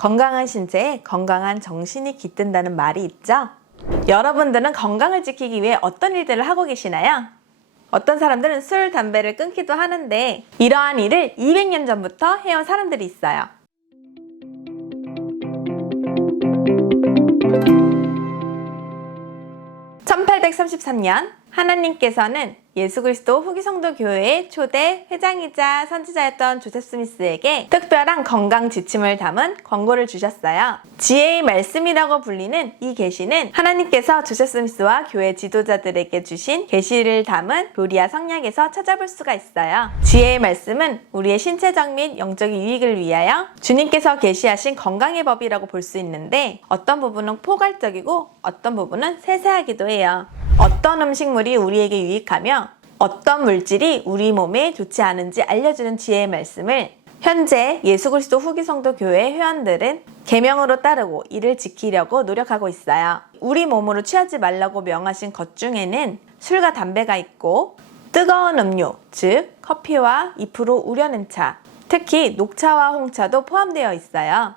건강한 신체에 건강한 정신이 깃든다는 말이 있죠? 여러분들은 건강을 지키기 위해 어떤 일들을 하고 계시나요? 어떤 사람들은 술, 담배를 끊기도 하는데 이러한 일을 200년 전부터 해온 사람들이 있어요. (1833년) 하나님께서는 예수 그리스도 후기 성도 교회의 초대 회장이자 선지자였던 조셉 스미스에게 특별한 건강 지침을 담은 권고를 주셨어요. 지혜의 말씀이라고 불리는 이 계시는 하나님께서 조셉 스미스와 교회 지도자들에게 주신 계시를 담은 교리와 성약에서 찾아볼 수가 있어요. 지혜의 말씀은 우리의 신체적 및 영적 유익을 위하여 주님께서 계시하신 건강의 법이라고 볼 수 있는데 어떤 부분은 포괄적이고 어떤 부분은 세세하기도 해요. 어떤 음식물이 우리에게 유익하며 어떤 물질이 우리 몸에 좋지 않은지 알려주는 지혜의 말씀을 현재 예수 그리스도 후기 성도 교회 회원들은 계명으로 따르고 이를 지키려고 노력하고 있어요. 우리 몸으로 취하지 말라고 명하신 것 중에는 술과 담배가 있고 뜨거운 음료, 즉 커피와 잎으로 우려낸 차, 특히 녹차와 홍차도 포함되어 있어요.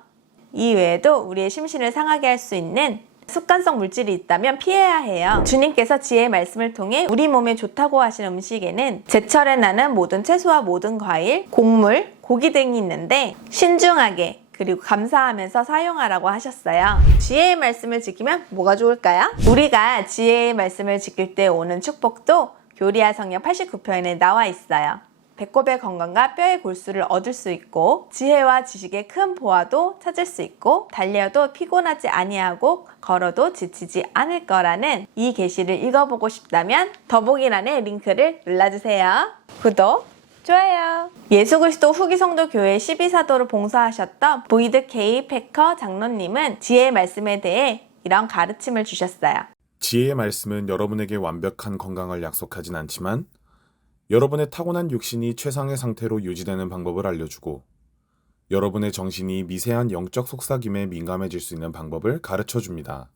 이 외에도 우리의 심신을 상하게 할 수 있는 습관성 물질이 있다면 피해야 해요. 주님께서 지혜의 말씀을 통해 우리 몸에 좋다고 하신 음식에는 제철에 나는 모든 채소와 모든 과일, 곡물, 고기 등이 있는데 신중하게 그리고 감사하면서 사용하라고 하셨어요. 지혜의 말씀을 지키면 뭐가 좋을까요? 우리가 지혜의 말씀을 지킬 때 오는 축복도 교리와 성경 89편에 나와 있어요. 배꼽의 건강과 뼈의 골수를 얻을 수 있고 지혜와 지식의 큰 보화도 찾을 수 있고 달려도 피곤하지 아니하고 걸어도 지치지 않을 거라는 이 계시를 읽어보고 싶다면 더보기란에 링크를 눌러주세요. 구독, 좋아요. 예수 그리스도 후기 성도 교회 12사도를 봉사하셨던 보이드 K 패커 장로님은 지혜의 말씀에 대해 이런 가르침을 주셨어요. 지혜의 말씀은 여러분에게 완벽한 건강을 약속하진 않지만 여러분의 타고난 육신이 최상의 상태로 유지되는 방법을 알려주고 여러분의 정신이 미세한 영적 속삭임에 민감해질 수 있는 방법을 가르쳐줍니다.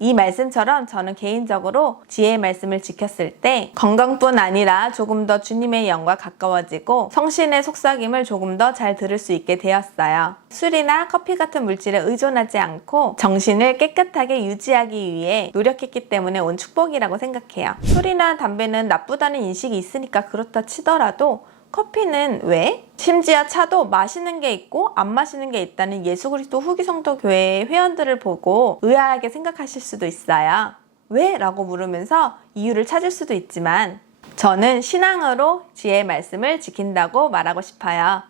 이 말씀처럼 저는 개인적으로 지혜의 말씀을 지켰을 때 건강뿐 아니라 조금 더 주님의 영과 가까워지고 성신의 속삭임을 조금 더 잘 들을 수 있게 되었어요. 술이나 커피 같은 물질에 의존하지 않고 정신을 깨끗하게 유지하기 위해 노력했기 때문에 온 축복이라고 생각해요. 술이나 담배는 나쁘다는 인식이 있으니까 그렇다 치더라도 커피는 왜? 심지어 차도 마시는 게 있고 안 마시는 게 있다는 예수 그리스도 후기 성도 교회의 회원들을 보고 의아하게 생각하실 수도 있어요. 왜? 라고 물으면서 이유를 찾을 수도 있지만 저는 신앙으로 지혜의 말씀을 지킨다고 말하고 싶어요.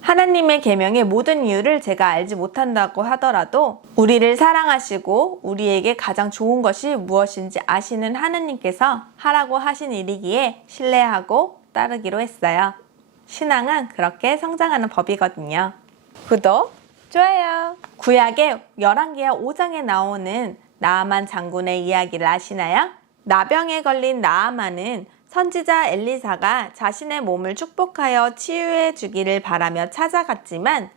하나님의 계명의 모든 이유를 제가 알지 못한다고 하더라도 우리를 사랑하시고 우리에게 가장 좋은 것이 무엇인지 아시는 하느님께서 하라고 하신 일이기에 신뢰하고 따르기로 했어요. 신앙은 그렇게 성장하는 법이거든요. 구독, 좋아요. 구약의 열왕기하 5장에 나오는 나아만 장군의 이야기를 아시나요? 나병에 걸린 나아만은 선지자 엘리사가 자신의 몸을 축복하여 치유해 주기를 바라며 찾아갔지만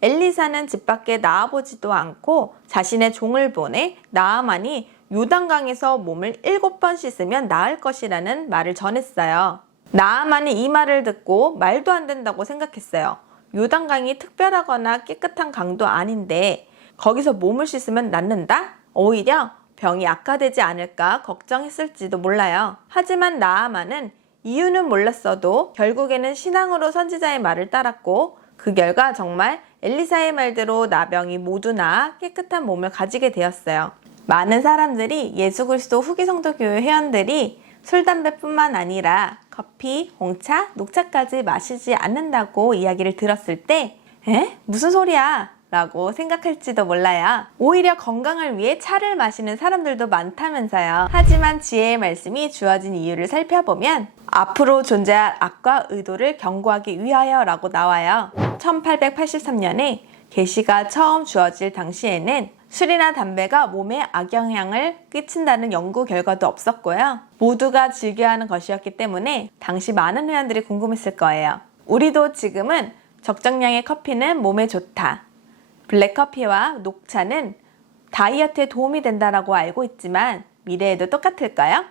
엘리사는 집 밖에 나와보지도 않고 자신의 종을 보내 나아만이 요단강에서 몸을 7번 씻으면 나을 것이라는 말을 전했어요. 나아만은 이 말을 듣고 말도 안 된다고 생각했어요. 요단강이 특별하거나 깨끗한 강도 아닌데 거기서 몸을 씻으면 낫는다? 오히려 병이 악화되지 않을까 걱정했을지도 몰라요. 하지만 나아만은 이유는 몰랐어도 결국에는 신앙으로 선지자의 말을 따랐고 그 결과 정말 엘리사의 말대로 나병이 모두 나아 깨끗한 몸을 가지게 되었어요. 많은 사람들이 예수 그리스도 후기 성도 교회 회원들이 술, 담배뿐만 아니라 커피, 홍차, 녹차까지 마시지 않는다고 이야기를 들었을 때 무슨 소리야? 라고 생각할지도 몰라요. 오히려 건강을 위해 차를 마시는 사람들도 많다면서요. 하지만 지혜의 말씀이 주어진 이유를 살펴보면 앞으로 존재할 악과 의도를 경고하기 위하여 라고 나와요. 1883년에 계시가 처음 주어질 당시에는 술이나 담배가 몸에 악영향을 끼친다는 연구 결과도 없었고요. 모두가 즐겨하는 것이었기 때문에 당시 많은 회원들이 궁금했을 거예요. 우리도 지금은 적정량의 커피는 몸에 좋다. 블랙커피와 녹차는 다이어트에 도움이 된다고 알고 있지만 미래에도 똑같을까요?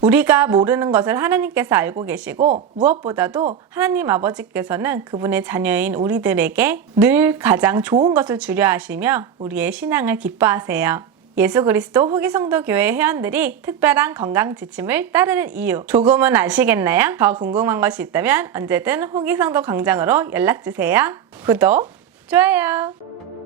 우리가 모르는 것을 하나님께서 알고 계시고 무엇보다도 하나님 아버지께서는 그분의 자녀인 우리들에게 늘 가장 좋은 것을 주려 하시며 우리의 신앙을 기뻐하세요. 예수 그리스도 후기성도 교회 회원들이 특별한 건강 지침을 따르는 이유 조금은 아시겠나요? 더 궁금한 것이 있다면 언제든 후기성도 광장으로 연락주세요. 구독, 좋아요.